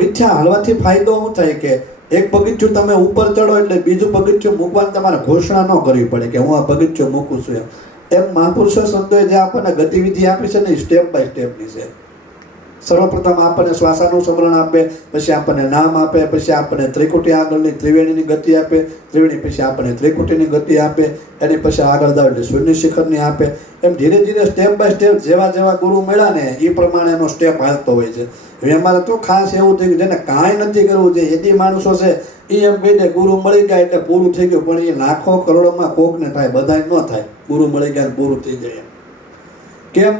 પગથિયા હાલવાથી ફાયદો શું થાય કે એક પગથિયું તમે ઉપર ચડો એટલે બીજું પગથિયું મૂકવાની તમારે ઘોષણા ન કરવી પડે કે હું આ પગથિયું મૂકું છું એમ. એમ મહાપુરુષો સંતોએ જે આપણને ગતિવિધિ આપી છે ને સ્ટેપ બાય સ્ટેપની છે. સર્વપ્રથમ આપણને શ્વાસાનું સમરણ આપે, પછી આપણને નામ આપે, પછી આપણને ત્રિકુટી આગળની ત્રિવેણીની ગતિ આપે, ત્રિવેણી પછી આપણને ત્રિકુટીની ગતિ આપે, એની પછી આગળ એટલે શૂન્ય શિખરની આપે. એમ ધીરે ધીરે સ્ટેપ બાય સ્ટેપ જેવા જેવા ગુરુ મળ્યા ને એ પ્રમાણે એનો સ્ટેપ હાલતો હોય છે. હવે અમારે તો ખાસ એવું થયું જેને કાંઈ નથી કરવું જોઈએ એથી માણસો છે એ એમ કહી દે, ગુરુ મળી ગયા એટલે પૂરું થઈ ગયું, પણ એ લાખો કરોડોમાં કોકને થાય, બધાય ન થાય. ગુરુ મળી ગયા પૂરું થઈ જાય કેમ?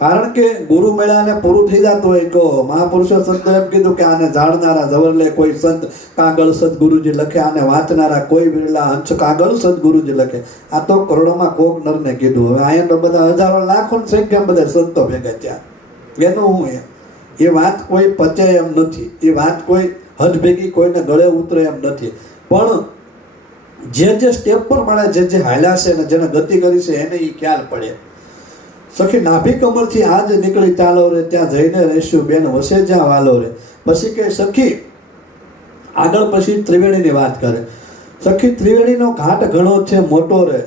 કારણ કે ગુરુ મેળાને પૂરું થઈ જતું હોય તો મહાપુરુષો સંતો એમ કીધું કે આને જાણનારા જવરલે કોઈ સંત કાગળ સદગુરુજી લખે, આને વાંચનારા કોઈ વિરલા અંશ કાગળ સદગુરુજી લખે. આ તો કરોડોમાં કોક નરને કીધું. હવે અહીંયા બધા હજારો લાખો છે કેમ બધા સંતો ભેગા થયા. એનું હું એમ એ વાત કોઈ પચે એમ નથી. એ વાત કોઈ હદ ભેગી કોઈને ગળે ઉતરે એમ નથી. પણ જે જે સ્ટેપ પ્રમાણે જે જે હાલ્યા છે ને જેને ગતિ કરી છે એને એ ખ્યાલ પડે. સખી નાભી કમરથી આજ નીકળી ચાલો રે, ત્યાં જઈને રહીશું. બેન વસે જ્યાં વાલો રે. પછી કે સખી, આગળ પછી ત્રિવેણીની વાત કરે. સખી, ત્રિવેણીનો ઘાટ ઘણો છે, મોટો રે.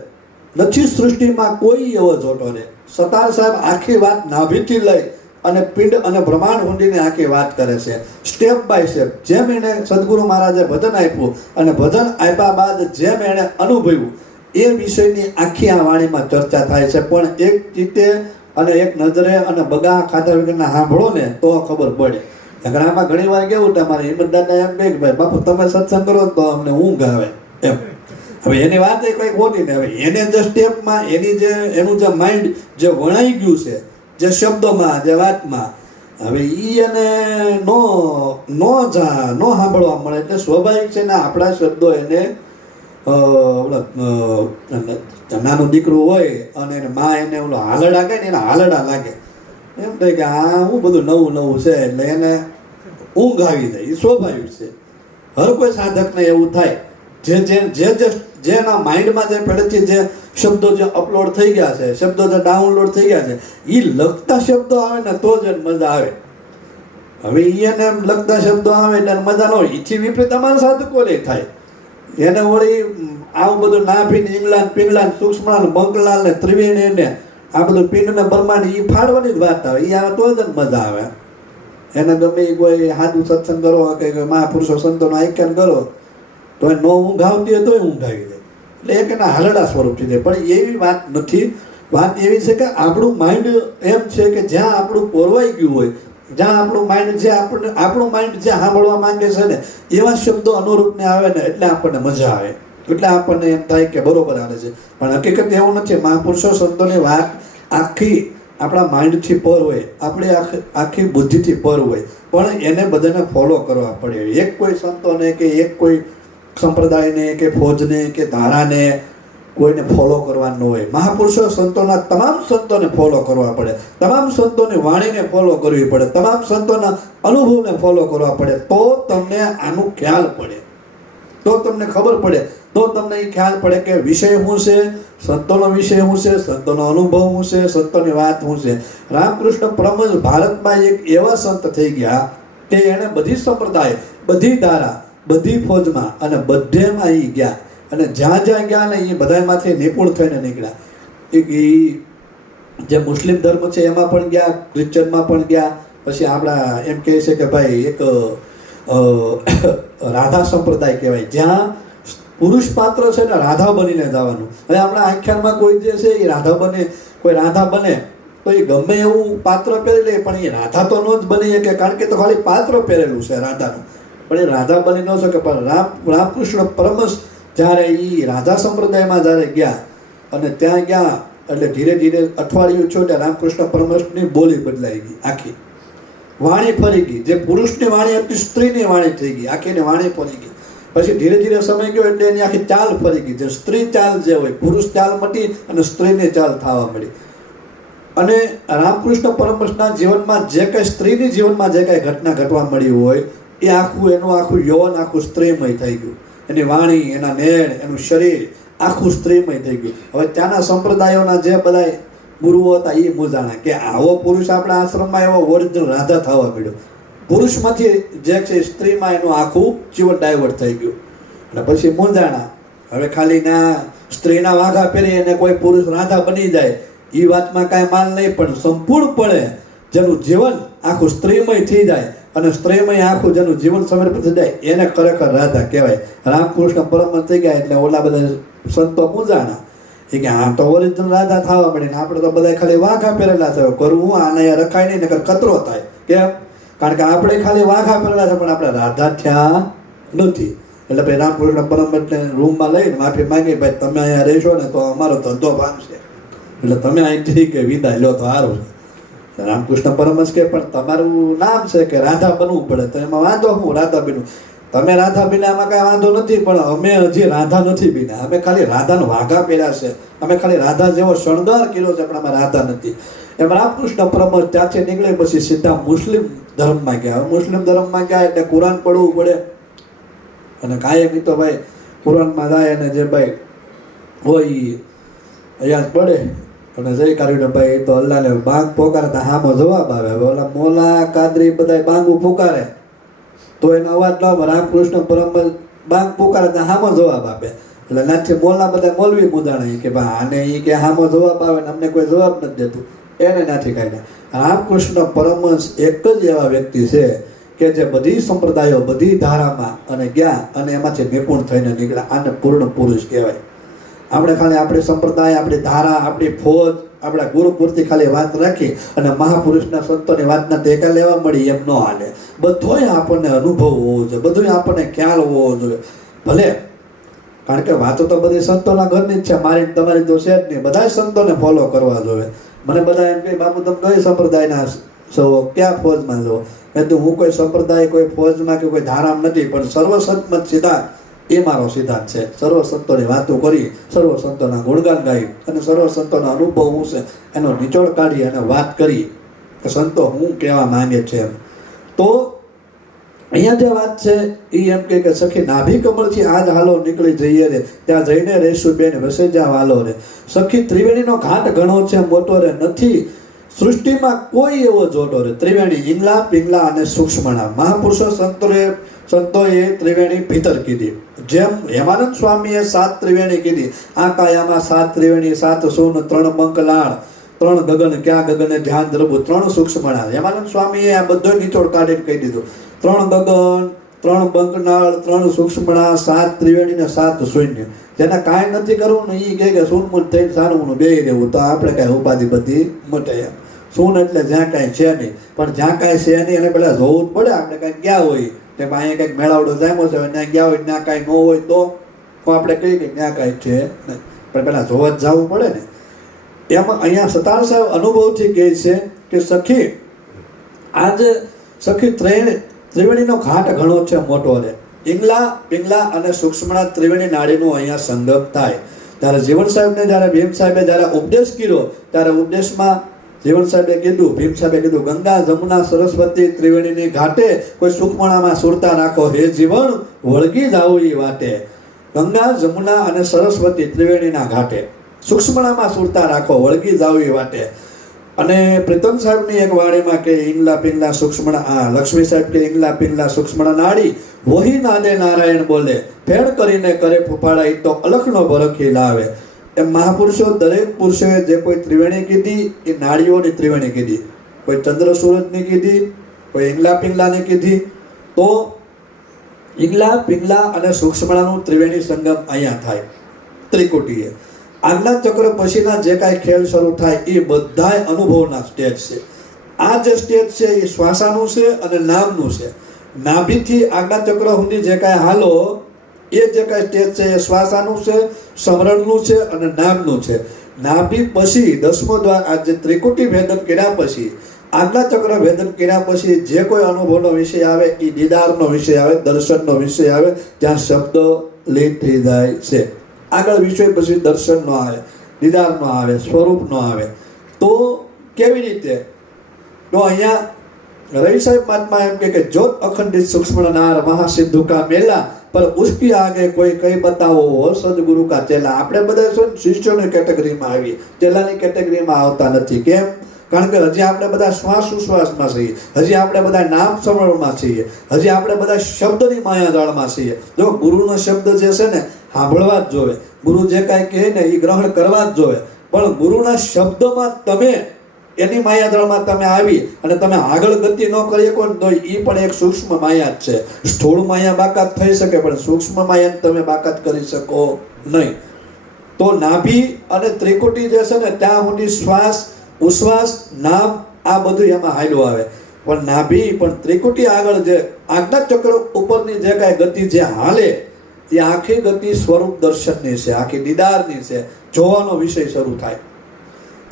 નથી સૃષ્ટિમાં કોઈ એવો જોટો રે. સતાર સાહેબ આખી વાત નાભીથી લઈ અને પિંડ અને બ્રહ્માંડ ઊંડીને આખી વાત કરે છે. સ્ટેપ બાય સ્ટેપ જેમ એણે સદગુરુ મહારાજે ભજન આપ્યું અને ભજન આપ્યા બાદ જેમ એણે અનુભવ્યું એ વિષયની આખી આ વાણીમાં ચર્ચા થાય છે. પણ એક ચિત્તે અને એક નજરે અને બગા ખાધા વગરના સાંભળો ને તો ખબર પડે. ઘણામાં ઘણી વાર કેવું, તમારે હિંમતદાદા એમ કહે કે, ભાઈ, બાપુ, તમે સત્સંગ કરો તો અમને ઊંઘ આવે. એમ. હવે એની વાત એ કંઈ ખોટી ને, હવે એને જે સ્ટેપમાં, એની જે, એનું જે માઇન્ડ જે વણાઈ ગયું છે, જે શબ્દોમાં, જે વાતમાં, હવે ઈ એને નો નો જા, નો સાંભળવા મળે. એટલે સ્વાભાવિક છે ને આપણા શબ્દો એને નાનું દીકરું હોય અને એને મા એને ઓલો હાલડા કહે ને એને હાલડા લાગે. એમ થાય કે આ હું બધું નવું નવું છે એટલે એને ઊંઘ આવી જાય એ સ્વાભાવિક છે. હર કોઈ સાધકને એવું થાય, જે જે જે જે, જેના માઇન્ડમાં જે પહેલેથી જે શબ્દો જે અપલોડ થઈ ગયા છે, શબ્દો જે ડાઉનલોડ થઈ ગયા છે એ લખતા શબ્દો આવે ને તો જ મજા આવે. હવે એને લખતા શબ્દો આવે એટલે મજા ન હોય એથી વિપરીત અમારા સાધકો થાય. એને વળી આવું બધું નાભીન ઇંગ્લાન પિંગલાન સૂક્ષ્મલાલ બંકલાલ ને ત્રિવેણી ને આ બધું પિંડ ને બ્રહ્માંડ એ ફાડવાની જ વાત આવે. એ આવે તો જ મજા આવે. એને ગમે કોઈ સાદું સત્સંગ કરો, કે મહાપુરુષો સંતોનો આખ્યાન કરો, તો નો ઊંઘ આવતી હોય તોય ઊંઘ આવી જાય એટલે એક એના હાલડા સ્વરૂપ છે. પણ એવી વાત નથી. વાત એવી છે કે આપણું માઇન્ડ એમ છે કે જ્યાં આપણું પોરવાઈ ગયું હોય જ્યાં આપણું માઇન્ડ જે આપણને, આપણું માઇન્ડ જે સાંભળવા માંગે છે ને, એવા શબ્દો અનુરૂપને આવે ને, એટલે આપણને મજા આવે. એટલે આપણને એમ થાય કે બરોબર આવે છે. પણ હકીકત એવું નથી. મહાપુરુષો સંતોની વાત આખી આપણા માઇન્ડથી પર હોય. આપણી આખી આખી બુદ્ધિથી પર હોય. પણ એને બધાને ફોલો કરવા પડે. એક કોઈ સંતોને કે એક કોઈ સંપ્રદાયને કે ફોજને કે ધારાને કોઈને ફોલો કરવાનું હોય. મહાપુરુષો સંતોના તમામ સંતોને ફોલો કરવા પડે. તમામ સંતોની વાણીને ફોલો કરવી પડે. તમામ સંતોના અનુભવને ફોલો કરવા પડે. તો તમને આનું ખ્યાલ પડે. તો તમને ખબર પડે. તો તમને એ ખ્યાલ પડે કે વિષય શું છે? સંતોનો વિષય શું છે? સંતોનો અનુભવ શું છે? સંતોની વાત શું છે? રામકૃષ્ણ પરમજ ભારતમાં એક એવા સંત થઈ ગયા કે એણે બધી સંપ્રદાય, બધી ધારા, બધી ફોજમાં અને બધેમાં એ ગયા. અને જ્યાં જ્યાં ગયા ને, એ બધામાંથી નિપુણ થઈને નીકળ્યા. એ જે મુસ્લિમ ધર્મ છે, એમાં પણ ગયા ક્રિશ્ચનમાં પણ ગયા. પછી આપણા એમ કહે છે કે ભાઈ, એક રાધા સંપ્રદાય કહેવાય. જ્યાં પુરુષ પાત્ર છે ને, રાધા બનીને જવાનું. હવે આપણા આખ્યાનમાં કોઈ જે છે, એ રાધા બને, કોઈ રાધા બને, તો એ ગમે એવું પાત્ર પહેરી લે, પણ એ રાધા તો ન જ બની શકે, કારણ કે તો ખાલી પાત્ર પહેરેલું છે રાધાનું. પણ એ રાધા બની ન શકે, પણ રામ, રામકૃષ્ણ પરમસ જ્યારે એ રાધા સંપ્રદાયમાં જ્યારે ગયા અને ત્યાં ગયા, એટલે ધીરે ધીરે અઠવાડિયું છો એટલે રામકૃષ્ણ પરમહંસની બોલી બદલાઈ ગઈ આખી. વાણી ફરી ગઈ. જે પુરુષની વાણી હતી, સ્ત્રીની વાણી થઈ ગઈ. આખીની વાણી ફરી ગઈ. પછી ધીરે ધીરે સમય ગયો એટલે એની આખી ચાલ ફરી ગઈ. જે સ્ત્રી ચાલ જે હોય, પુરુષ ચાલ મટી અને સ્ત્રીની ચાલ થવા મળી. અને રામકૃષ્ણ પરમહંસના જીવનમાં જે કંઈ સ્ત્રીની જીવનમાં જે કંઈ ઘટના ઘટવા મળી હોય, એ આખું એનું આખું યૌવન, આખું સ્ત્રીમય થઈ ગયું. એની વાણી, એના નેણ એનું શરીર આખું સ્ત્રીમય થઈ ગયું. હવે ત્યાંના સંપ્રદાયોના જે બધા ગુરુઓ હતા એ મુજાણા કે આવો પુરુષ આપણા આશ્રમમાં એવો ઓરિજિનલ રાધા થવા મળ્યો પુરુષમાંથી જે છે સ્ત્રીમાં એનું આખું જીવન ડાયવર્ટ થઈ ગયું. અને પછી મૂંઝાણા. હવે ખાલી ના સ્ત્રીના વાઘા પહેરી અને કોઈ પુરુષ રાધા બની જાય એ વાતમાં કાંઈ માલ નહીં, પણ સંપૂર્ણપણે જેનું જીવન આખું સ્ત્રીમય થઈ જાય અને સ્ત્રીમય આખું જેનું જીવન સમર્પિત થઈ જાય એને ખરેખર રાધા કહેવાય. રામકૃષ્ણ પરમ થઈ ગયા એટલે ઓલા બધા સંતો પૂજાણા એ કે આ તો ઓરિજિનલ રાધા થવા મળે ને આપણે તો બધા ખાલી વાઘા પહેરેલા છે. કરવું આને રખાય નહીં, નકર કચરો થાય. કેમ? કારણ કે આપણે ખાલી વાઘા પહેરેલા છે, પણ આપણે રાધા થયા નથી. એટલે ભાઈ રામકૃષ્ણ પરમ એટલે રૂમમાં લઈને માફી માંગી, ભાઈ, તમે અહીંયા રહેશો ને તો અમારો ધંધો ભાંગશે. એટલે તમે અહીંથી કે વિદાય લો, તો સારું છે. રામકૃષ્ણ પરમહંસ કે પણ તમારું નામ છે કે રાધા બનવું પડે, તો એમાં વાંધો હું રાધા બીનું. તમે રાધા બીના આમાં કાંઈ વાંધો નથી, પણ અમે હજી રાધા નથી બીના. અમે ખાલી રાધાનો વાઘા પહેર્યા છે. અમે ખાલી રાધા જેવો શણગાર કર્યો છે, પણ અમે રાધા નથી. એમ રામકૃષ્ણ પરમહંસ ત્યાંથી નીકળે પછી સીધા મુસ્લિમ ધર્મમાં ગયા. મુસ્લિમ ધર્મમાં ગયા એટલે કુરાન પડવું પડે. અને કાયમ નહીં તો ભાઈ કુરાનમાં જાય અને જે ભાઈ હોય અહીંયા પડે. અને જય કાઢીને ભાઈ ઈ તો અલ્લાને બાંગ પોકારે તો હામો જવાબ આવે. ઓલા મોલા, કાદરી બધા બાંગું પોકારે. તો એનો અવાજ ન રામકૃષ્ણ પરમ બાંગ પોકારે તો હામો જવાબ આપે. એટલે નાથી મોલા બધા મોલવી મુદાણા કે ભાઈ આને એ કે હામો જવાબ આવે ને અમને કોઈ જવાબ નથી દેતું. એને નાથી કાઢ્યા. રામકૃષ્ણ પરમહંસ એક જ એવા વ્યક્તિ છે કે જે બધી સંપ્રદાયો બધી ધારામાં અને ગયા અને એમાંથી નિપુણ થઈને નીકળ્યા. આને પૂર્ણ પુરુષ કહેવાય. આપણે ખાલી આપણે સંપ્રદાય, આપણી ધારા, આપણી ફોજ, આપણા ગુરુ પૂરતી ખાલી વાત રાખી અને મહાપુરુષના સંતોની વાતના ટેકા લેવા મળી એમ ન હાલે. બધોય આપણને અનુભવ હોવો જોઈએ, બધોય આપણને ખ્યાલ હોવો જોઈએ. ભલે, કારણ કે વાતો તો બધી સંતોના ઘરની જ છે, મારી તમારી તો છે જ નહીં. બધા સંતોને ફોલો કરવા જોઈએ. મને બધા એમ કે, બાપુ, તમે કઈ સંપ્રદાયના છો? ક્યાં ફોજમાં છો? મેં તો હું કોઈ સંપ્રદાય, કોઈ ફોજમાં કે કોઈ ધારામાં નથી, પણ સર્વસંતમત સિદ્ધાંત એ મારો સિદ્ધાંત છે. સર્વ સંતોની વાતો કરી, સર્વ સંતોના ગુણગાન ગાઈ અને સર્વ સંતોના અનુભવ હું એનો નિચોડ કાઢી અને વાત કરી કે સંતો હું કહેવા માંગે છે એમ. તો અહીંયા જે વાત છે એ એમ કે સખી નાભી કમળથી આજ હાલો નીકળી જઈએ રે, ત્યાં જઈને રહીશું બેન વસે જ્યાં વાલો રે. સખી ત્રિવેણીનો ઘાટ ઘણો છે, મોટો રે નથી. સૃષ્ટિમાં કોઈ એવો જોડો રે ત્રિવેણી ઇંગલા પિંગલા અને સૂક્ષ્મણા. મહાપુરુષો સંતોએ સંતોએ ત્રિવેણી ભીતર કીધી. જેમ હેમાનંદ સ્વામીએ સાત ત્રિવેણી કીધી. આ કાયામાં સાત ત્રિવેણી, સાત સૂન, ત્રણ બંકલાળ ત્રણ ગગન, ક્યાં ગગને ધ્યાન ધરવું ત્રણ સૂક્ષ્મણા. હેમાનંદ સ્વામીએ આ બધો નિચોડ કાઢીને કહી દીધું. ત્રણ ગગન, ત્રણ બંકનાળ ત્રણ સૂક્ષ્મણા, સાત ત્રિવેણી ને સાત શૂન્ય. જેને કાંઈ નથી કરવું ને એ કહે કે સૂનમૂન થઈને સારું બે રહેવું. તો આપણે કાંઈ ઉપાધિ બધી એમ સૂન એટલે જ્યાં કાંઈ છે નહીં. પણ જ્યાં કાંઈ છે નહીં, એને પહેલાં જોવું જ પડે. આપણે કાંઈ ગયા હોય, તેમાં અહીંયા કંઈક મેળાવડો જામ્યો છે, ત્યાં ગયા હોય, ત્યાં કાંઈ ન હોય તો આપણે કહીએ કે ત્યાં કાંઈ છે નહીં. પણ પહેલાં જોવા જ જવું પડે ને. એમાં અહીંયા સતાર સાહેબ અનુભવથી કહે છે કે સખી, આજે સખી ત્રણ, ત્રિવેણીનો ઘાટ ઘણો છે, મોટો રે ઈંગલા પિંગલા અને સૂક્ષ્મણા ત્રિવેણી નાડીનો અહીંયા સંગમ થાય. ત્યારે જીવન સાહેબને જ્યારે ભીમ સાહેબે જ્યારે ઉપદેશ કર્યો, ત્યારે ઉપદેશમાં જીવન સાહેબે કીધું, ભીમ સાહેબે કીધું, ગંગા, જમુના, સરસ્વતી, ત્રિવેણીની ઘાટે કોઈ સુખમણામાં સુરતા રાખો હે જીવન, વળગી જાઓ એ વાટે. ગંગા, જમુના અને સરસ્વતી ત્રિવેણીના ઘાટે. સૂક્ષ્મણામાં સુરતા રાખો વળગી જાઓ એ વાટે. અને પ્રીતમ સાહેબની એક વાણીમાં કે ઇંગલા પિંગલા સૂક્ષ્મણા આ લક્ષ્મી સાહેબ કે ઇંગલા પિંગલા સૂક્ષ્મણા નાડી, વહી નાદે નારાયણ બોલે. ફેણ કરીને કરે ફૂફાડા એ તો અલખનો ભરખી લાવે. એમ મહાપુરુષો દરેક પુરુષોએ જે કોઈ ત્રિવેણી કીધી, એ નાડીઓની ત્રિવેણી કીધી. કોઈ ચંદ્ર સૂરજની કીધી, કોઈ ઇંગલા પિંગલાની કીધી. તો ઇંગલા, પિંગલા અને સૂક્ષ્મણાનું ત્રિવેણી સંગમ અહીંયા થાય, ત્રિકુટીએ. આગલા ચક્ર પછીના જે કાંઈ ખેલ શરૂ થાય, એ બધાય અનુભવના સ્ટેજ છે. આ જે સ્ટેજ છે, એ શ્વાસાનું છે અને નામનું છે. નાભીથી આજ્ઞા ચક્ર સુધી જે કાંઈ હાલો એ જે કાંઈ સ્ટેજ છે, એ શ્વાસાનું છે, સમરણનું છે અને નામનું છે. નાભી પછી દસમો દ્વાર, આ જે ત્રિકુટી ભેદન કર્યા પછી, આજ્ઞા ચક્ર ભેદન કર્યા પછી જે કોઈ અનુભવનો વિષય આવે, એ દીદારનો વિષય આવે, દર્શનનો વિષય આવે, ત્યાં શબ્દ લીન થઈ જાય છે. આગળ વિષય પછી દર્શનનો આવે દીદારનો આવે, સ્વરૂપનો આવે. તો કેવી રીતે? તો અહીંયા રવિ સાહેબ મહાત્મા એમ કે જોત અખંડિત સૂક્ષ્મ નાર મહાસિદ્ધુકા મેલા ઉસકી આગે કોઈ કઈ બતાવો હો, સદગુરુ કા ચેલા? આપણે બધા શું શિષ્યોની કેટેગરીમાં આવીએ. ચેલાની કેટેગરીમાં આવતા નથી. કેમ? કારણ કે હજી આપણે બધા શ્વાસ ઉશ્વાસમાં છીએ. હજી આપણે બધા નામ સમરણમાં છીએ. હજી આપણે બધા શબ્દની માયાજાળમાં છીએ. જો ગુરુનો શબ્દ જે છે ને, સાંભળવા જ જોવે. ગુરુ જે કાંઈ કહે ને એ ગ્રહણ કરવા જ જોવે. પણ ગુરુના શબ્દમાં તમે એની માયાજાળમાં તમે આવી અને તમે આગળ ગતિ ન કરી શકો તો એ પણ એક સૂક્ષ્મ માયા જ છે. સ્થૂળ માયા બાકાત થઈ શકે પણ સૂક્ષ્મ માયા તમે બાકાત કરી શકો નહીં. તો નાભી અને ત્રિકુટી જે છે ને, ત્યાં સુધી શ્વાસ, ઉશ્વાસ નામ આ બધું એમાં હાલ્યું આવે. પણ નાભી, પણ ત્રિકુટી આગળ જે આજ્ઞા ચક્ર ઉપરની જે કાંઈ ગતિ જે હાલે, એ આખી ગતિ સ્વરૂપ દર્શનની છે, આખી દીદારની છે. જોવાનો વિષય શરૂ થાય.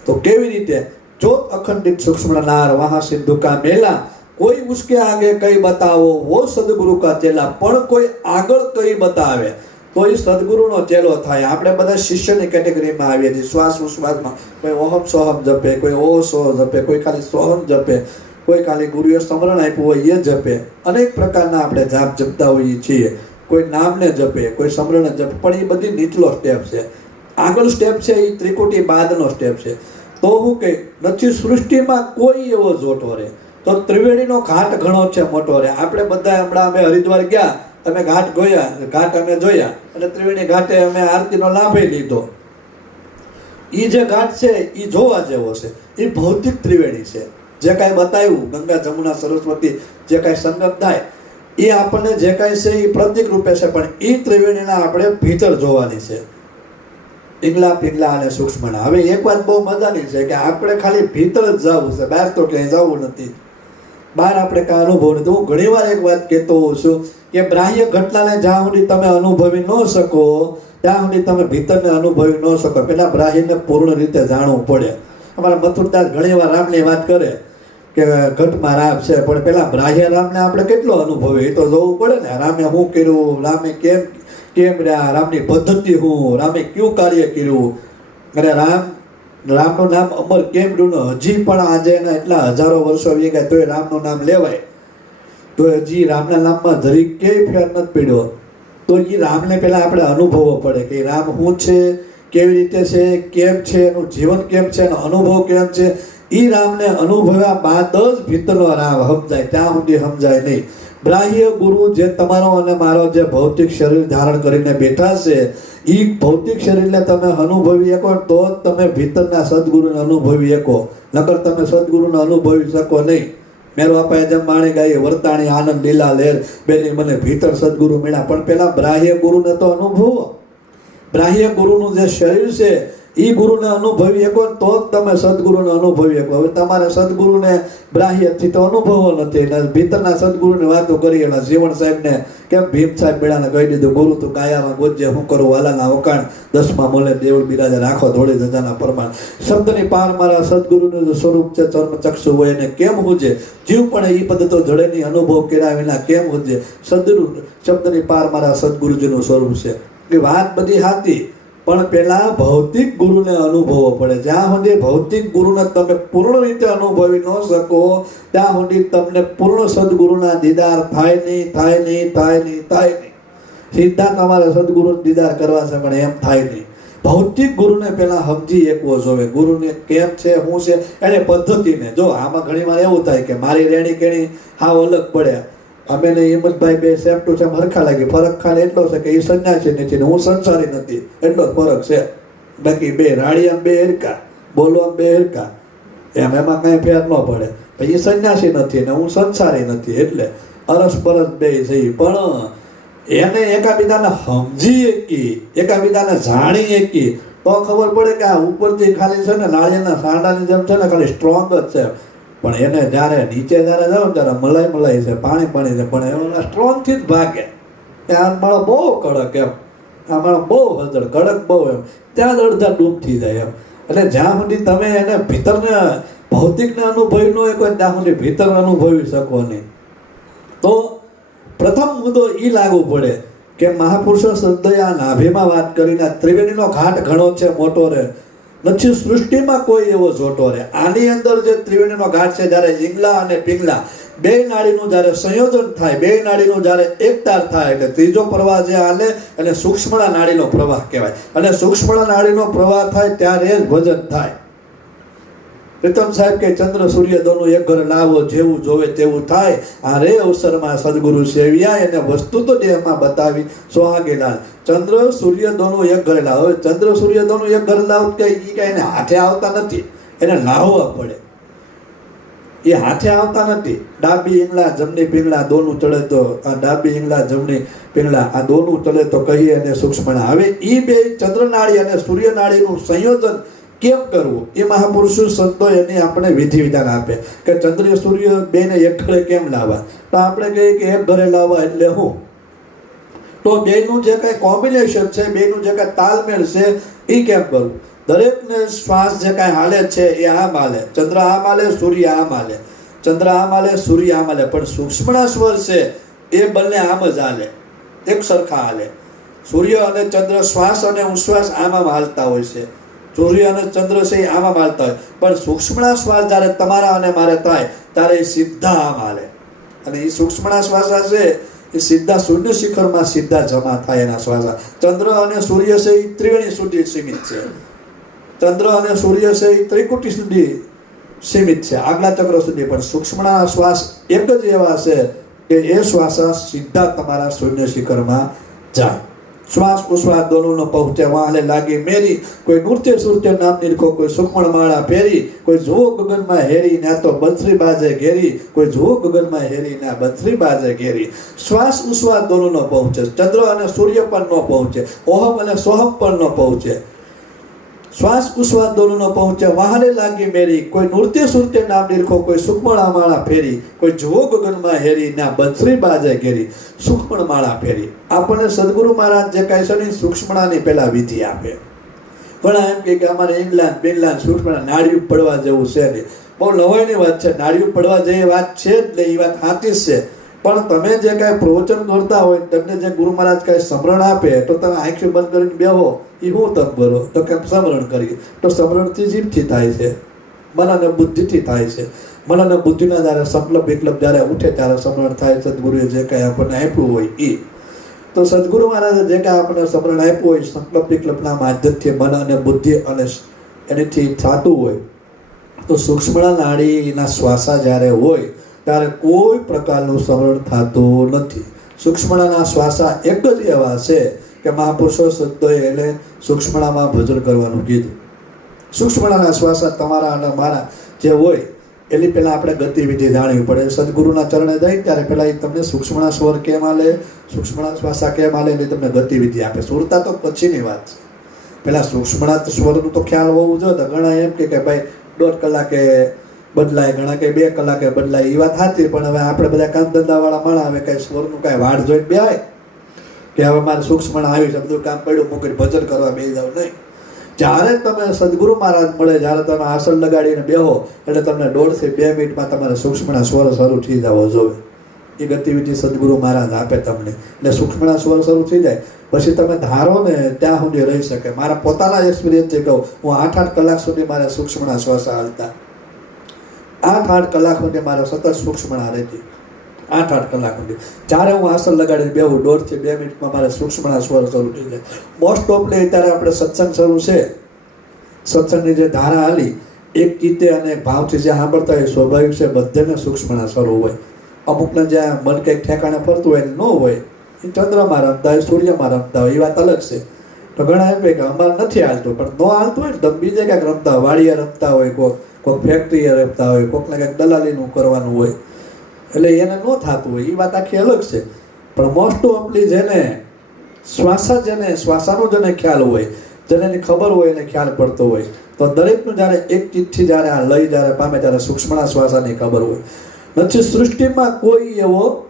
તો કેવી રીતે? જોત અખંડિત સૂક્ષ્મ વહા સિંધુ કા મેલા, કોઈ ઉસકે આગે કઈ બતાવો, વો સદગુરુ કા ચેલા, પણ કોઈ આગળ કઈ બતાવે. તો એ સદગુરુનો ચેલો થાય. આપણે બધા શિષ્યની કેટેગરીમાં આવીએ છીએ. શ્વાસ ઉશ્વાસમાં કોઈ ઓહમ સોહમ જપે, કોઈ ઓહ સોહ જપે, કોઈ ખાલી સોહમ જપે, કોઈ ખાલી ગુરુએ સ્મરણ આપ્યું હોય એ જપે. અનેક પ્રકારના આપણે જાપ જપતા હોઈએ છીએ. કોઈ નામને જપે, કોઈ સમરણ જપે, પણ એ બધી નીચલો સ્ટેપ છે. આગળ સ્ટેપ છે એ ત્રિકુટી બાદનો સ્ટેપ છે. તો હું કે નથી, સૃષ્ટિમાં કોઈ એવો જોટો રે તો ત્રિવેણીનો ઘાટ ઘણો છે, મોટો રે આપણે બધા હમણાં અમે હરિદ્વાર ગયા અમે ઘાટ જોયા ઘાટ અમે જોયા, અને ત્રિવેણી ઘાટે અમે આરતીનો લાભે લીધો. એ જે ઘાટ છે એ જોવા જેવો છે. એ ભૌતિક ત્રિવેણી છે. જે કાંઈ બતાવ્યું, ગંગા, જમુના, સરસ્વતી, જે કાંઈ સંગમ થાય એ આપણને જે કાંઈ છે એ પ્રતિક રૂપે છે. પણ એ ત્રિવેણીના આપણે ભીતર જોવાની છે. પિંગલા પિંગલા અને સૂક્ષ્મણા. હવે એક વાત બહુ મજાની છે કે આપણે ખાલી ભીતર જ જવું છે, બહાર તો ક્યાંય જવું નથી. બહાર આપણે કાંઈ અનુભવ નથી. હું ઘણીવાર એક વાત કહેતો હોઉં છું કે બાહ્ય ઘટનાને જ્યાં સુધી તમે અનુભવી ન શકો, ત્યાં સુધી તમે ભીતરને અનુભવી ન શકો. પેલા બાહ્યને પૂર્ણ રીતે જાણવું પડે. અમારા મથુરદાસ ઘણીવાર રામની વાત કરે કે ઘટમાં રામ છે, પણ પેલા બાહ્ય રામને આપણે કેટલો અનુભવી? એ તો જોવું પડે ને. રામે શું કર્યું? રામે કેમ કેમ રહ્યા રામની પદ્ધતિ હું રામે કયું કાર્ય કર્યું? અને રામ, રામનું નામ અમર કેમ રહ્યું હજી પણ આજે એના એટલા હજારો વર્ષો વી ગયા તોય રામનું નામ લેવાય. તો હજી રામના નામમાં જરી ક્યાંય ફેર નથી પીડ્યો. તો એ રામને પહેલાં આપણે અનુભવવો પડે કે રામ શું છે, કેવી રીતે છે, કેમ છે, એનું જીવન કેમ છે, એનો અનુભવ કેમ છે? એ રામને અનુભવ્યા બાદ જ ભીતરનો રામ સમજાય. ત્યાં સુધી સમજાય નહીં. બાહ્ય ગુરુ જે તમારો અને મારો જે ભૌતિક શરીર ધારણ કરીને બેઠા છે એ ભૌતિક શરીરને તમે અનુભવી શકો તો જ તમે ભીતરના સદગુરુને અનુભવી શકો. નકર તમે સદગુરુને અનુભવી શકો નહીં. મેરો બાપાએ જેમ માણી ગાઈ વર્તાણી, આનંદ, લીલા, લેર બેની મને ભીતર સદગુરુ મળ્યા. પણ પેલા બ્રાહ્ય ગુરુને તો અનુભવો. બ્રાહ્ય ગુરુનું જે શરીર છે એ ગુરુને અનુભવી શકો તો જ તમે સદગુરુને અનુભવી શકો. હવે તમારે સદગુરુને બાહ્યથી તો અનુભવો નથી, ને ભીતરના સદગુરુની વાતો કરી એના જીવન સાહેબને કેમ ભીમ સાહેબ મેળાને કહી દીધું, ગુરુ તું કાયામાં ગોજે, હું કરું વાલાના વકાણ દસમા મોલે દેવળ બિરાજે, રાખો ધોળી ધજાના પ્રમાણ. શબ્દની પાર મારા સદગુરુનું જે સ્વરૂપ છે, ચર્મ ચક્ષુ હોય એને કેમ હુજે જીવ પણ એ પદ્ધતો જડેની અનુભવ કર્યા વિના કેમ હુજે સદગુરુ, શબ્દની પાર મારા સદગુરુજીનું સ્વરૂપ છે. એ વાત બધી હાથી પણ પેલા ભૌતિક ગુરુને અનુભવવો પડે. જ્યાં સુધી ભૌતિક ગુરુને તમે પૂર્ણ રીતે અનુભવી ન શકો, ત્યાં સુધી તમને પૂર્ણ સદગુરુના દીદાર થાય નહીં થાય નહીં થાય નહીં થાય નહીં. સીધા તમારે સદગુરુ દીદાર કરવા છે, પણ એમ થાય નહીં. ભૌતિક ગુરુને પેલા સમજી એકવો જોવે. ગુરુને કેમ છે, શું છે? એને પદ્ધતિને. જો આમાં ઘણી વાર એવું થાય કે મારી રેણી કેણી હાવ અલગ પડે અમે ને હિંમતભાઈ બે સેમ ટુ સેમ હરખા લાગી. ફરક ખાલી એટલો છે કે એ સંન્યાસી નથી ને હું સંસારી નથી. એટલો ફરક છે. બાકી બે રાડિયા બે હરકા બોલવા બે હરકા એમ એમાં કઈ ફેર ન પડે. પછી સંન્યાસી નથી ને હું સંસારી નથી એટલે અરસ પરસ બે છે પણ એને એકાબીજાને સમજી એકી એકાબીજાને જાણી એકી તો ખબર પડે કે આ ઉપરથી ખાલી છે ને નાળિયેરના સાંડાની જેમ છે ને ખાલી સ્ટ્રોંગ જ છે. પણ એને જ્યારે નીચે જ્યારે જાઓ ત્યારે મલાઈ મલાઈ છે, પાણી પાણી છે, પણ એના સ્ટ્રોંગથી જ ભાગે. ત્યાં મારો બહુ કડક એમ. આ મારો બહુ હજળ કડક બહુ એમ. ત્યાં જ અડધા ડૂબ જાય એમ. એટલે જ્યાં સુધી તમે એને ભીતરને ભૌતિકને અનુભવી ન હોય કોઈ, ત્યાં સુધી ભીતર અનુભવી શકો નહીં. તો પ્રથમ મુદ્દો એ લાગુ પડે કે મહાપુરુષો સંતોએ આ નાભીમાં વાત કરીને ત્રિવેણીનો ઘાટ ઘણો છે, મોટો રે. નથી સૃષ્ટિમાં કોઈ એવો જોટો રહે. આની અંદર જે ત્રિવેણીનો ઘાટ છે, જ્યારે ઈંગલા અને પિંગલા, બે નાડીનું જ્યારે સંયોજન થાય, બે નાડીનું જ્યારે એકતાર થાય, એટલે ત્રીજો પ્રવાહ જે હાલે અને સૂક્ષ્મણા નાડીનો પ્રવાહ કહેવાય. અને સૂક્ષ્મણા નાડીનો પ્રવાહ થાય, ત્યારે જ ભજન થાય. પ્રીતમ સાહેબ કે ચંદ્ર સૂર્ય દોનું એક ઘર લાવો, જેવું જોવે તેવું થાય. આ રે અવસરમાં સદગુરુ સેવ્યા એને વસ્તુ તો દેહમાં બતાવી સોહાગેલા ચંદ્ર સૂર્ય દોનું એક ઘર લાવો. ચંદ્ર સૂર્ય દોનું એક ઘર લાવો કે એ કાંઈ એને હાથે આવતા નથી. એને લાવવા પડે. એ હાથે આવતા નથી. ડાબી ઈંગલા જમણી પીંગલા દોનું ચડે તો, આ ડાબી ઈંગલા જમણી પીંગલા આ દોનું ચડે તો કહીએ અને સૂક્ષ્મ હવે એ બે ચંદ્રનાળી અને સૂર્યનાળીનું સંયોજન કેમ કરવું? એ મહાપુરુષો સંતો એની આપણે વિધિ વિધાન આપે કે ચંદ્ર, સૂર્ય બેને એક ઘરે કેમ લાવવા? તો આપણે કહીએ કે એક ઘરે લાવવા એટલે હું? તો બેનું જે કાંઈ કોમ્બિનેશન છે, બેનું જે કાંઈ તાલમેળ છે એ કેમ કરવું દરેકને શ્વાસ જે કાંઈ હાલે છે, એ આમ હાલે. ચંદ્ર આમ હાલે, સૂર્ય આમ હાલે. ચંદ્ર આમ હાલે, સૂર્ય આમ હાલે. પણ સૂક્ષ્મણા સ્વર છે, એ બંને આમ જ હાલે. એક સરખા હાલે. સૂર્ય અને ચંદ્ર શ્વાસ અને ઉશ્વાસ આમ આમ હાલતા હોય છે. સૂર્ય અને ચંદ્ર છે આમ આમ હોય. પણ સૂક્ષ્મણા શ્વાસ જ્યારે તમારા અને મારે થાય, ત્યારે એ સીધા આમ હાલે. અને એ સૂક્ષ્મણા શ્વાસા છે, એ સીધા શૂન્ય શિખરમાં સીધા જમા થાય એના શ્વાસા. ચંદ્ર અને સૂર્ય છે એ ત્રિવેણી સુધી સીમિત છે. ચંદ્ર અને સૂર્ય છે એ ત્રિકુટી સુધી સીમિત છે, આગલા ચક્ર સુધી. પણ સૂક્ષ્મણા શ્વાસ એક જ એવા છે કે એ શ્વાસા સીધા તમારા શૂન્ય શિખરમાં જાય. શ્વાસ ઉશ્વાસ દોનોનો પહોંચે, વાહલે લાગી મેરી, કોઈ નૃત્ય સૂર્ય નામ નિરખો કોઈ સુખમણ માળા પહેરી, કોઈ જુઓ ગગનમાં હેરી, ના તો બંસરી બાજે ઘેરી, કોઈ જુઓ ગગનમાં હેરી, ના બંસરી બાજે ઘેરી. શ્વાસ ઉશ્વાસ દોનોનો પહોંચે, ચંદ્ર અને સૂર્ય પણ ન પહોંચે, ઓહમ અને સોહમ પણ ન પહોંચે. શ્વાસ ઉશ્વાસ દોલનો પહોંચે વાહલે લાગી મેરી. કોઈ નૃત્ય સુરતે નામ નિરખો કોઈ સુખમણા માળા ફેરી. કોઈ જુઓ ગગનમાં હેરી, ના બંસરી બાજે ઘેરી. સુખમણ માળા ફેરી. આપણને સદગુરુ મહારાજ જે કહે છે ને, સૂક્ષ્મણાની પહેલા વિધિ આપે. ઘણા એમ કે અમારે ઇંગ્લેન્ડ બિંગ્લેન્ડ સૂક્ષ્મણા નાળિયું પડવા જેવું છે નહીં બહુ લવાઈની વાત છે. નાળિયું પડવા જેવી વાત છે જ નહીં એ વાત સાચી જ છે. પણ તમે જે કાંઈ પ્રવચન કરતા હોય, તમને જે ગુરુ મહારાજ કાંઈ સમરણ આપે, તો તમે આંખી બંધ કરીને બેહો. એ હું તપ ભરો? તો કેમ સમરણ કરીએ? તો સમરણથી જીભથી થાય છે. મન અને બુદ્ધિથી થાય છે. મન અને બુદ્ધિના જ્યારે સંકલ્પ વિકલ્પ જ્યારે ઉઠે ત્યારે સમરણ થાય સદગુરુએ જે કાંઈ આપણને આપ્યું હોય એ તો સદગુરુ મહારાજે જે કાંઈ આપણને સમરણ આપ્યું હોય, સંકલ્પ વિકલ્પના માધ્યમથી મન અને બુદ્ધિ અને એનીથી થતું હોય, તો સૂક્ષ્મ નાડીના શ્વાસા જ્યારે હોય ત્યારે કોઈ પ્રકારનું સરળ થતું નથી. સૂક્ષ્મણાના શ્વાસા એક જ એવા છે કે મહાપુરુષો શબ્દોએ એને સૂક્ષ્મણામાં ભજન કરવાનું કીધું. સૂક્ષ્મણાના શ્વાસા તમારા અને મારા જે હોય, એની પહેલાં આપણે ગતિવિધિ જાણવી પડે. સદગુરુના ચરણે જાય ત્યારે પહેલાં એ તમને સૂક્ષ્મણા સ્વર કેમ આલે, સૂક્ષ્મણા શ્વાસા કેમ આલે એની તમને ગતિવિધિ આપે. સુરતા તો પછીની વાત છે. પહેલાં સૂક્ષ્મણા સ્વરનું તો ખ્યાલ હોવું જોઈએ ઘણા એમ કે ભાઈ દોઢ કલાકે બદલાય, ઘણા કે બે કલાકે બદલાય એ વાત સાચી પણ હવે આપણે બધા કામ ધંધાવાળા માણા, હવે કાંઈ સ્વરનું કાંઈ વાડ જોઈને બે કે હવે મારે સૂક્ષ્મણ આવી છે, બધું કામ પડ્યું, મૂકીને ભજન કરવા બે જાવ નહીં. જ્યારે તમે સદગુરુ મહારાજ મળે, જ્યારે તમે આસન લગાડીને બેહો, એટલે તમને દોઢથી બે મિનિટમાં તમારે સૂક્ષ્મના સ્વર શરૂ થઈ જવો જોઈએ એ ગતિવિધિ સદગુરુ મહારાજ આપે તમને. એટલે સૂક્ષ્મના સ્વર શરૂ થઈ જાય. પછી તમે ધારો ને, ત્યાં સુધી રહી શકે. મારા પોતાના એક્સપિરિયન્સથી કહું, હું આઠ આઠ કલાક સુધી મારે સૂક્ષ્મના શ્વાસ હાલતા આઠ આઠ કલાક સુધી મારે સતત સૂક્ષ્મણા રહેતી. આઠ આઠ કલાક સુધી. જ્યારે હું આસન લગાડીને બેહું, દોઢથી બે મિનિટમાં મારે સૂક્ષ્મણા સ્વર શરૂ થઈ જાય. મોસ્ટ ઓફલી અત્યારે આપણે સત્સંગ શરૂ છે. સત્સંગની જે ધારા હાલી, એક ચિત્તે અને ભાવથી જે સાંભળતા હોય સ્વાભાવિક છે, બધાને સૂક્ષ્મણા સ્વરો હોય. અમુકને જ્યાં મન કંઈક ઠેકાણે ફરતું હોય ન હોય, એ ચંદ્રમાં રમતા હોય, સૂર્યમાં રમતા હોય, એ વાત અલગ છે. તો ઘણા એમ કે અમારે નથી હાલતું, પણ ન હાલતું હોય તો બીજે ક્યાંક રમતા વાડીએ રમતા હોય કોઈક કોઈક ફેક્ટરીએ રેપતા હોય કોઈકને કંઈક દલાલીનું કરવાનું હોય. એટલે એને ન થતું હોય એ વાત આખી અલગ છે. પણ મોસ્ટ ઓફલી જેને શ્વાસા જેને, શ્વાસાનો જેને ખ્યાલ હોય, જેને એની ખબર હોય એને ખ્યાલ પડતો હોય, તો દરેકનું જ્યારે એક ચીજથી જ્યારે આ લય જ્યારે પામે ત્યારે સૂક્ષ્મણા શ્વાસાની ખબર હોય. નથી, સૃષ્ટિમાં કોઈ એવો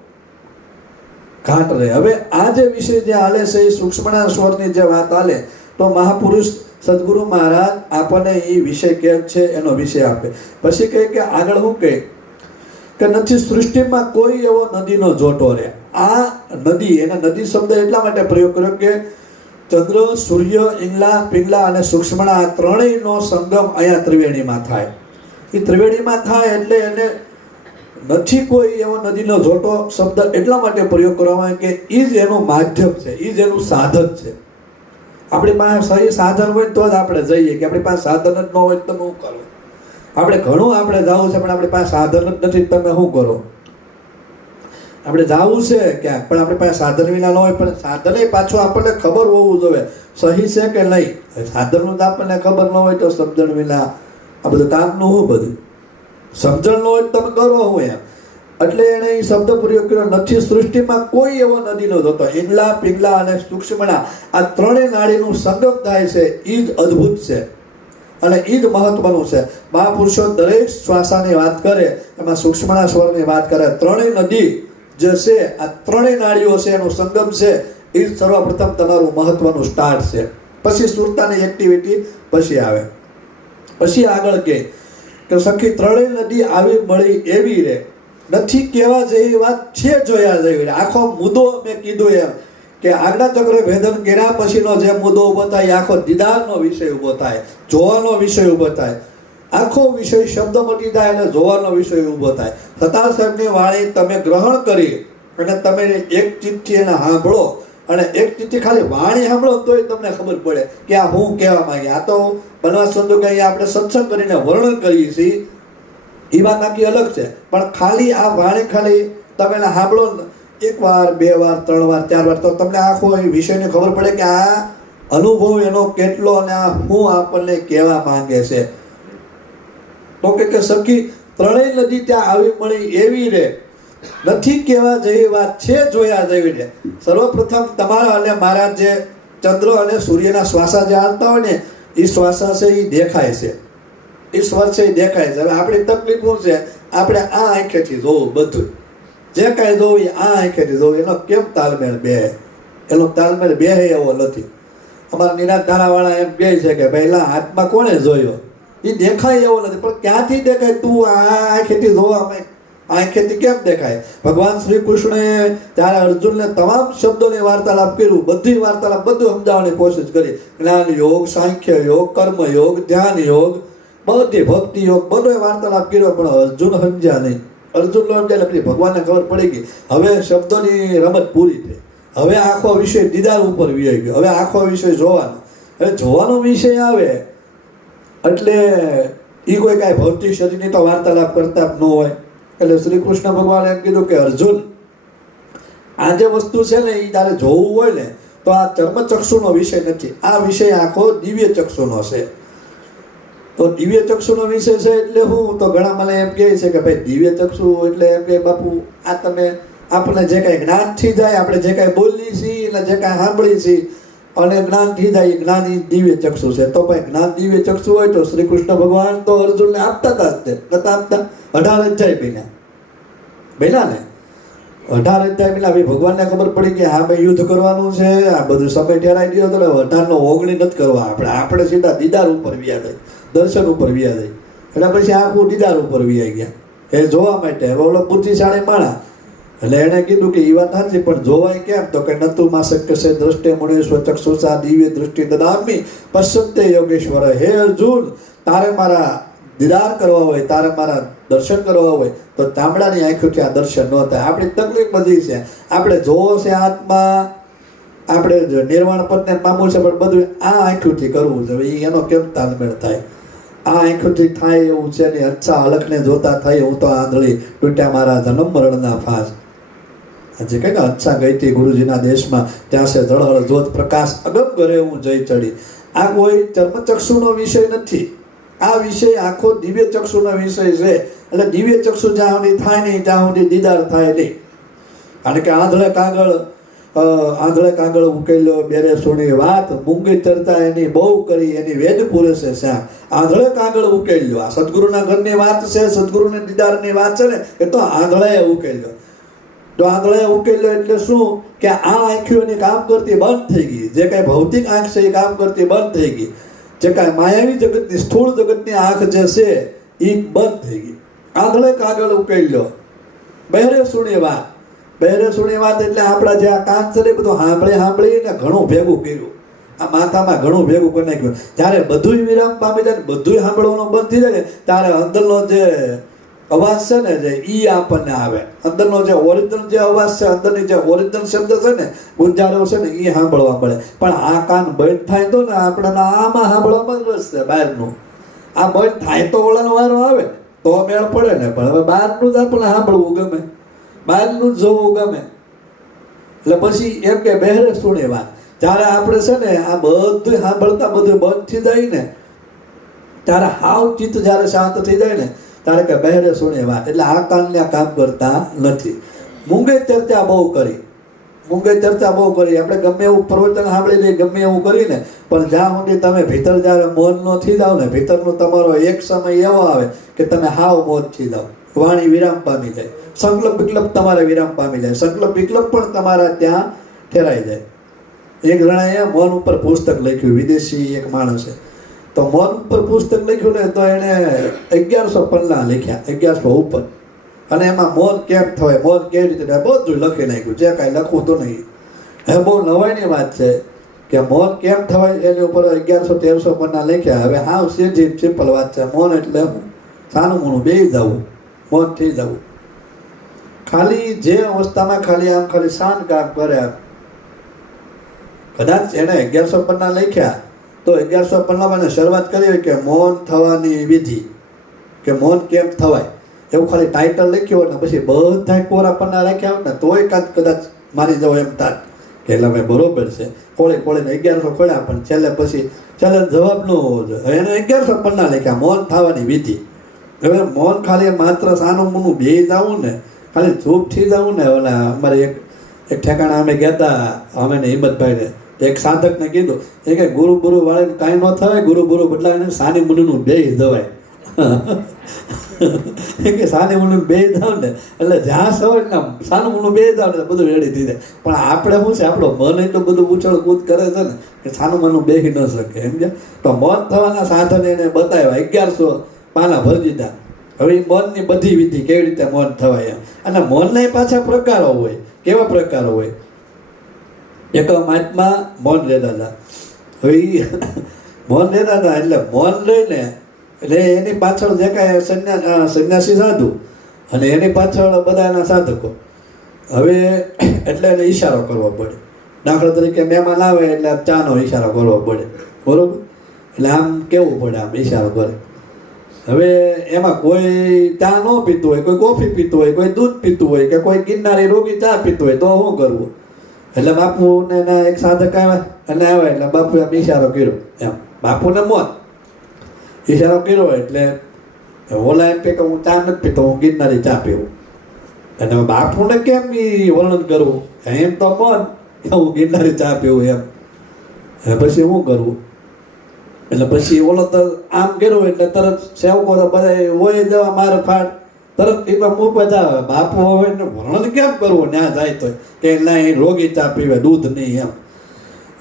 ઘાટ રહે. હવે આ જે વિષય જે હાલે છે, એ સૂક્ષ્મણા સ્વરની જે વાત હાલે, તો મહાપુરુષ સદગુરુ મહારાજ આપણને એ વિષય કેમ છે, એનો વિષય આપે. પછી કહે કે આગળ હું કહે કે નથી, સૃષ્ટિમાં કોઈ એવો નદીનો જોટો રહે. આ નદી, એના નદી શબ્દ એટલા માટે પ્રયોગ કર્યો કે ચંદ્ર, સૂર્ય ઇંગલા પિંગલા અને સૂક્ષ્મણા આ ત્રણેયનો સંગમ અહીંયા ત્રિવેણીમાં થાય. એ ત્રિવેણીમાં થાય એટલે એને નથી કોઈ એવો નદીનો જોટો શબ્દ એટલા માટે પ્રયોગ કરવામાં આવે કે એ જ એનું માધ્યમ છે એ જ એનું સાધન છે. આપણી પાસે સહી સાધન હોય તો જ આપણે જઈએ, કે આપણી પાસે સાધન જ ન હોય તો હું કરું? આપણે ઘણું આપણે જવું છે, પણ આપણી પાસે સાધન જ નથી તમે શું કરો? આપણે જવું છે ક્યાંક પણ આપણી પાસે સાધન વિના ન હોય, પણ સાધન પાછું આપણને ખબર હોવું જોઈએ, સહી છે કે નહીં? સાધનનું તો આપણને ખબર ન હોય તો સમજણ વિના આ બધું કામનું શું બધું? સમજણ ન હોય તો તમે કરો હું એમ? એટલે એણે એ શબ્દ પ્રયોગ કર્યો, નથી, સૃષ્ટિમાં કોઈ એવો નદી નો થતો ઈંડલા પિંગલા અને સૂક્ષ્મણા આ ત્રણેય નાડીનું સંગમ થાય છે એ જ અદ્ભુત છે. અને એ જ મહત્વનું છે. મહાપુરુષો દરેક શ્વાસાની વાત કરે, એમાં સૂક્ષ્મણા સ્વરની વાત કરે. ત્રણેય નદી જે છે, આ ત્રણેય નાડીઓ છે, એનું સંગમ છે એ જ સર્વપ્રથમ તમારું મહત્વનું સ્ટાર્ટ છે. પછી સુરતાની એક્ટિવિટી પછી આવે. પછી આગળ કે સખી ત્રણેય નદી આવી મળી એવી રે નથી કહેવા જેવી વાત છે જોયા જેવી. આખો મુદ્દો મેં કીધું એમ કે આજ્ઞા ચક્ર ભેદન કર્યા પછીનો જે મુદ્દો ઊભો થાય, આખો દીદારનો વિષય ઊભો થાય, જોવાનો વિષય ઊભો થાય. આખો વિષય શબ્દ મટી જાય અને જોવાનો વિષય ઊભો થાય. સતા સાહેબની વાણી તમે ગ્રહણ કરી અને તમે એક ચિઠ્ઠી એને સાંભળો અને એક ચિત્તથી ખાલી વાણી સાંભળો તોય તમને ખબર પડે કે આ હું કહેવા માંગે. આ તો બનવા અહીંયા આપણે સત્સંગ કરીને વર્ણન કરીએ છીએ. એ વાત આખી અલગ છે. પણ ખાલી આ વાણે ખાલી તમે સાંભળો એક વાર, બે વાર, ત્રણ વાર, ચાર વાર, તો તમને આખો એ વિષયની ખબર પડે કે આ અનુભવ એનો કેટલો અને આ હું આપણને કહેવા માંગે છે. તો કે કે સખી, ત્રણેય નદી ત્યાં આવી મળી એવી રે. નથી કહેવા જેવી વાત છે, જોયા જેવી રે. સર્વપ્રથમ તમારા અને મારા જે ચંદ્ર અને સૂર્યના શ્વાસા જે આવતા હોય ને એ શ્વાસા છે એ દેખાય છે. ઈશ્વર છે એ દેખાય છે. હવે આપણી તકલીફ શું છે? આપણે આ આંખેથી જોવું બધું. જે કાંઈ જોવું એ આ આંખેથી જોવું. એનો કેમ તાલમેળ બે? એનો તાલમેળ બે એવો નથી. અમારા નિરાધારાવાળા એમ કહે છે કે પહેલાં હાથમાં કોણે જોયો? એ દેખાય એવો નથી. પણ ક્યાંથી દેખાય? તું આ આંખેથી જોવા અમે આંખેથી કેમ દેખાય? ભગવાન શ્રી કૃષ્ણએ ત્યારે અર્જુનને તમામ શબ્દોની વાર્તાલાપ કર્યું બધી વાર્તાલાપ બધું સમજાવવાની કોશિશ કરી. જ્ઞાન યોગ, સાંખ્ય યોગ, કર્મ યોગ, ધ્યાન યોગ બધી ભક્તિ યોગ બધો વાર્તાલાપ કર્યો, પણ અર્જુન સમજ્યા નહીં. અર્જુન નો સમજ્યા એટલે ભગવાનને ખબર પડી ગઈ, હવે શબ્દોની રમત પૂરી થઈ. હવે આખો વિષય દીદાર ઉપર વિયાઈ ગયો. હવે આખો વિષય જોવાનો. હવે જોવાનો વિષય આવે, એટલે એ કોઈ કાંઈ ભૌતિક શરીરની તો વાર્તાલાપ કરતા જ ન હોય. એટલે શ્રી કૃષ્ણ ભગવાને એમ કીધું કે અર્જુન, આ જે વસ્તુ છે ને એ તારે જોવું હોય ને, તો આ ચર્મચક્ષુનો વિષય નથી. આ વિષય આખો દિવ્ય ચક્ષુનો છે. તો દિવ્ય ચક્ષુનો વિષય છે એટલે હું તો ઘણા મને એમ કહે છે કે ભાઈ દિવ્ય ચક્ષુ એટલે એમ કે બાપુ, આ તમે આપણને જે કાંઈ જ્ઞાનથી જાય, આપણે જે કાંઈ બોલીએ છીએ અને જે કાંઈ સાંભળીએ છીએ, અને જ્ઞાનથી જાય જ્ઞાન એ દિવ્ય ચક્ષુ છે. તો ભાઈ જ્ઞાન દિવ્ય ચક્ષુ હોય તો શ્રી કૃષ્ણ ભગવાન તો અર્જુનને આપતા હતા જ તે. નતા આપતા? અઢાર અધ્યાય બન્યા બન્યા ને? અઢાર અધ્યાય પેલા ભાઈ ભગવાનને ખબર પડી કે હા ભાઈ યુદ્ધ કરવાનું છે, આ બધું સમય ઠેરાઈ ગયો તો અઢાર નો ઓગણી નથી કરવા. આપણે આપણે સીધા દીદાર ઉપર વ્યા જાય દર્શન ઉપર વ્યા જાય એટલે પછી આખું દીદાર ઉપર વ્યાઈ ગયા. એ જોવા માટે હવે ઓલો બુદ્ધિશાળી માણા એટલે એણે કીધું કે એ વાત સાચી, પણ જોવાય કેમ? તો કે નતું માં શક્ય છે દ્રષ્ટે મુનેશ્વર ચક્ષુષા દિવ્ય દૃષ્ટિ દદામી પશ્ચિમતે યોગેશ્વર. હે અર્જુન, તારે મારા દીદાર કરવા હોય, તારે મારા દર્શન કરવા હોય, તો તાંબડાની આંખોથી આ દર્શન ન થાય. આપણી તકલીફ બધી છે. આપણે જોવો છે આત્મા. આપણે નિર્વાણ પદને પામવું છે, પણ બધું આ આંખોથી કરવું છે એનો કેમ તાલમેળ થાય? આ આંખોથી થાય એવું છે ને, અચ્છા અલખને જોતા થાય હું તો આંધળી તૂટ્યા મારા જન્મ મરણના ફાસ. આજે કહે ને અચ્છા ગઈ હતી ગુરુજીના દેશમાં, ત્યાં છે ધળહળ જોત પ્રકાશ અગમ ઘરે હું જઈ ચડી. આ કોઈ ચર્મચક્ષુનો વિષય નથી. આ વિષય આખો દિવ્ય ચક્ષુનો વિષય છે. એટલે દિવ્ય ચક્ષુ જ્યાં સુધી થાય નહીં, ત્યાં સુધી દીદાર થાય નહીં. કારણ કે આંધળે કાગળ આંધળે કાગળ ઉકેલ્યો બેરે સોની વાત, મૂંગી ચર્ચા એની બહુ કરી, એની વેદ પુરુષે શા? આંધળે કાગળ ઉકેલ્યો. આ સદગુરુના ઘરની વાત છે, સદગુરુની દીદારની વાત છે ને, એ તો આંધળે ઉકેલ્યો. તો આંધળે ઉકેલ્યો એટલે શું? કે આ આંખીઓની કામ કરતી બંધ થઈ ગઈ. જે કાંઈ ભૌતિક આંખ છે, એ કામ કરતી બંધ થઈ ગઈ. જે કાંઈ માયાવી જગતની, સ્થૂળ જગતની આંખ જે છે એ બંધ થઈ ગઈ. આંધળે કાગળ ઉકેલ્યો. બહેરે સુણી વાત. બહેરે સુણી વાત એટલે આપણા જે આ ને એ બધું સાંભળી સાંભળીને ઘણું ભેગું કર્યું. આ માથામાં ઘણું ભેગું કરી નાખ્યું. જ્યારે બધુંય વિરામ પામી જાય બધું સાંભળવાનું બંધ થઈ જાય ત્યારે અંદરનો જે અવાજ છે ને જે ઈ આપણને આવે. અંદરનો જે ઓરિજિનલ જે અવાજ છે, અંદરની જે ઓરિજિનલ શબ્દ છે ને, ગુંજારો છે ને એ સાંભળવા મળે. પણ આ કાન બંધ થાય તો ને આપણને આમાં સાંભળવામાં રસ છે બહારનું. આ બંધ થાય તો ઓળાનો વારો આવે તો મેળ પડે ને, પણ હવે બહારનું જ આપણને સાંભળવું ગમે. બહારનું જ જોવું ગમે. એટલે પછી એમ કે બહેરે સુણે વાત. જ્યારે આપણે છે ને આ બધું સાંભળતા બધું બંધ થઈ જાય ને, ત્યારે હાવ ચિત્ત જ્યારે શાંત થઈ જાય ને, ત્યારે કે બહેરે સુણે વાત. એટલે આ કાનને કામ કરતા નથી. મૂંગે ચર્ચા બહુ કરી. મૂંગે ચર્ચા બહુ કરી. આપણે ગમે એવું પ્રવચન સાંભળી લઈએ ગમે એવું કરીને, પણ જ્યાં સુધી તમે ભીતર જ્યારે મૌન નો થઈ જાવ ને, ભીતરનો તમારો એક સમય એવો આવે કે તમે હાવ મૌન થઈ જાવ. વાણી વિરામ પામી જાય. સંકલ્પ વિકલ્પ તમારે વિરામ પામી જાય. સંકલ્પ વિકલ્પ પણ તમારા ત્યાં ઠેરાઈ જાય. એક જણાએ મન ઉપર પુસ્તક લખ્યું, વિદેશી એક માણસે. તો મન ઉપર પુસ્તક લખ્યું ને તો એણે અગિયારસો પન્ના લખ્યા, અગિયારસો ઉપર. અને એમાં મોત કેમ થવાય મોત કેવી રીતે થાય, બધું લખી નાખ્યું. જે કાંઈ લખવું તો નહીં. હવે બહુ નવાઈની વાત છે કે મોન કેમ થવાય એની ઉપર અગિયારસો, તેરસો પન્ના લખ્યા. હવે હાવ સીધી સિમ્પલ વાત છે. મોન એટલે હું? સાનું મૂનું બે જવું મૌન થઈ જવું. ખાલી જે અવસ્થામાં ખાલી આમ ખાલી શાંત કામ કરે આમ કદાચ એને અગિયારસો પન્ના લખ્યા, તો અગિયારસો પન્નામાં શરૂઆત કરી હોય કે મૌન થવાની વિધિ, કે મૌન કેમ થવાય, એવું ખાલી ટાઇટલ લખ્યું હોય ને પછી બધા કોરા પન્ના રાખ્યા હોય ને તોય કાંત કદાચ મારી જવો એમ થાત. કે એટલે અમે બરોબર છે. કોળે કોળે અગિયારસો ખોલ્યા પણ છેલ્લે પછી, છેલ્લે જવાબ ન હોવો જોઈએ એને અગિયારસો પન્ના લખ્યા, મૌન થવાની વિધિ. હવે મૌન ખાલી માત્ર સાનું મૂનું બે જવું ને, ખાલી ધૂપ થઈ જવું ને, ઓલા અમારે એક એક ઠેકાણા અમે ગયા હતા અમે ને હિંમતભાઈને એક સાધકને કીધું, એ કે ગુરુ ગુરુ વાળીને કાંઈ ન થવાય, ગુરુ ગુરુ બદલાવીને સાની મુનિનું બે દવાય એ કે સાની મુનિનું બે જાવ ને, એટલે જ્યાં સવાય ને સાનું મુનું બે જાવ ને બધું રેડી થઈ જાય. પણ આપણે શું છે, આપણો મન એટલું બધું ઉછળ કૂદ કરે છે ને, કે સાનું મનું બેસી ન શકે, એમ કે? તો મન થવાના સાધન એને બતાવ્યા, અગિયારસો પાના ભરી દીધા. હવે મનની બધી વિધિ કેવી રીતે મૌન થવાય એમ. અને મૌનના પાછા પ્રકારો હોય. કેવા પ્રકારો હોય? એક આત્મા મૌન રહેતા હતા. હવે મૌન રહેતા હતા એટલે મૌન રહીને એટલે એની પાછળ જે કાંઈ સંન્યા સંન્યાસી સાધુ અને એની પાછળ બધા એના સાધકો. હવે એટલે એને ઈશારો કરવો પડે. દાખલા તરીકે મહેમાન આવે એટલે ચાનો ઈશારો કરવો પડે. બરોબર? એટલે આમ કેવું પડે આમ ઈશારો કરે? હવે એમાં કોઈ ચા ન પીતું હોય, કોઈ કોફી પીતું હોય, કોઈ દૂધ પીતું હોય કે કોઈ કિન્નારી રોગી ચા પીતું હોય, તો શું કરવું? એટલે બાપુ ને એના એક સાધક આવ્યા અને આવ્યા એટલે બાપુએ આમ ઈશારો કર્યો. એમ, બાપુને મોત. ઈશારો કર્યો એટલે ઓલા એમ કે હું ચા નથી પીતો, હું ગિરનારી ચા પીવું. અને બાપુને કેમ ઈ વર્ણન કરવું? એમ તો મન હું ગિરનારી ચા પીવું એમ. પછી શું કરવું? એટલે પછી ઓલો તો આમ કર્યું એટલે તરત સેવકો તો બધા હોય જવા મારે ફાટ તરત એમાં મુખ આવે. બાપુ હોય ને વર્ણન કેમ કરવું? ત્યાં જાય તો કે ના એ રોગી ચા પીવે, દૂધ નહીં એમ.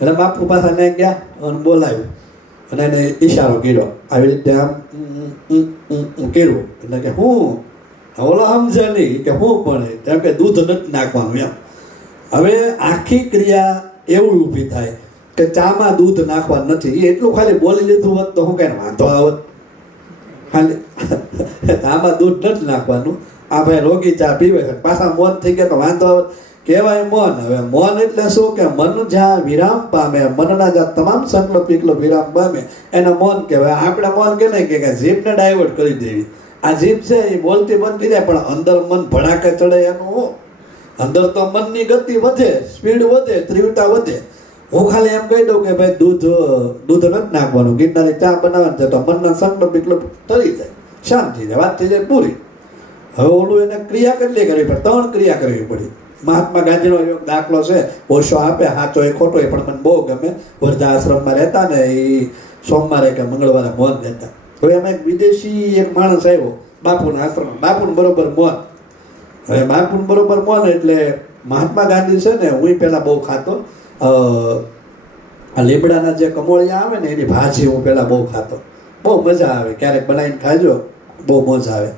એટલે બાપુ પાછા ને ગયા અને બોલાવ્યું. અને એને ઈશારો કર્યો. આવી રીતે આમ કર્યું. એટલે કે હું? ઓલો સમજે નહીં. કે હું પણ કેમ કે દૂધ નથી નાખવાનું એમ. હવે આખી ક્રિયા એવું ઊભી થાય કે ચામાં દૂધ નાખવા નથી. એટલું ખાલી બોલી લીધું હોત તો હું કઈ વાંધો આવત? ખાલી ચામાં દૂધ નથી નાખવાનું. આ ભાઈ રોગી ચા પીવે છે. પાછા મોન થઈ ગયા તો વાંધો આવત. કહેવાય મન. હવે મન એટલે શું? કે મન જ્યાં વિરામ પામે, મનના જ્યાં તમામ સંકલ્પ વિકલ્પ વિરામ પામે, એને મન કહેવાય. આપણે મન કે નહીં? કે જીભને ડાયવર્ટ કરી દેવી. આ જીભ છે એ બોલતી બંધ થઈ જાય પણ અંદર મન ભડાકે ચડે એનું. અંદર તો મનની ગતિ વધે સ્પીડ વધે, તીવ્રતા વધે. હું ખાલી એમ કહી દઉં કે ભાઈ દૂધ દૂધ નથી નાખવાનું. ગિરનારી ચા બનાવવાનું છે તો મનના સંકલ્પ એટલો તરી જાય, શાંત થઈ જાય, વાત થઈ જાય પૂરી. હવે ઓલું એને ક્રિયા કેટલી કરવી પડે? ત્રણ ક્રિયા કરવી પડી. મહાત્મા ગાંધીનો એક દાખલો છે, ઓછો આપે સાચો એ ખોટો એ, પણ મને બહુ ગમે. વૃદ્ધા આશ્રમમાં રહેતા ને એ સોમવારે કે મંગળવારે મૌન રહેતા હવે એમાં એક વિદેશી એક માણસ આવ્યો, બાપુના આશ્રમ બાપુને બરોબર મૌન હવે બાપુને બરોબર મોન એટલે મહાત્મા ગાંધી છે ને, હું પહેલાં બહુ ખાતો. લીમડાના જે કમોળિયા આવે ને, એની ભાજી હું પહેલાં બહુ ખાતો. બહુ મજા આવે. ક્યારેક બનાવીને ખાજો, બહુ મજા આવે.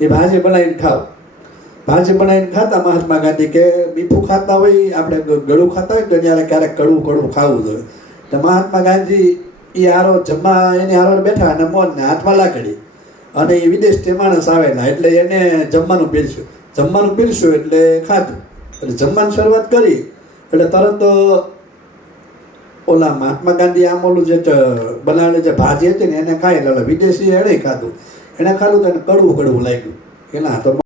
એ ભાજી બનાવીને ખાવ ભાજી બનાવીને ખાતા મહાત્મા ગાંધી કે મીઠું ખાતા હોય, આપણે ગળું ખાતા હોય, તો ત્યારે ક્યારેક કડવું કડવું ખાવું જોઈએ. તો મહાત્મા ગાંધી એ આરો જમવા, એની આરો બેઠા અને મોનને હાથમાં લાકડી. અને એ વિદેશથી માણસ આવેલા એટલે એને જમવાનું પીરસ્યું. જમવાનું પીરસ્યું એટલે ખાધું. એટલે જમવાની શરૂઆત કરી. એટલે તરત ઓલા મહાત્મા ગાંધી આમ ઓલું જે બનાવેલી જે ભાજી હતી ને એને ખાઈ એટલે વિદેશી એણે ખાધું. એને ખાધું તો એને કડવું કડવું લાગ્યું. એના તો